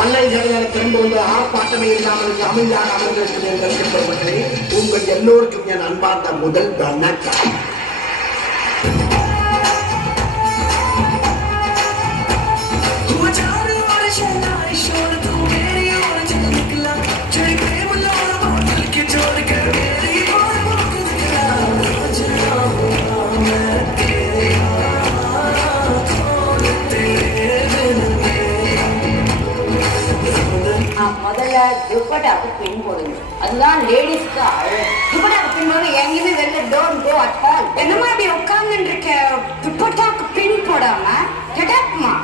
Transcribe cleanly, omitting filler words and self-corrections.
Online கடைகளை திறந்து வந்து ஆர்ப்பாட்டமே இல்லாமல் அமைதியாக அமர்ந்திருக்கிறீர்கள். உங்கள் எல்லோருக்கும் என் அன்பார்ந்த முதல் வணக்கம். முதல்ல துப்பட்டாக்கு பின் போடுங்க. அதுதான் லேடிஸ்க்கு துப்பட்டாக்கு பின் போடுங்க. எங்கேயுமே வெளில டோன்ட் கோ அட் ஆல். என்னமா அப்படி உட்கார்ந்துட்டு இருக்க? துப்பட்டாக்கு பின் போடாம கெட்டாக்குமா?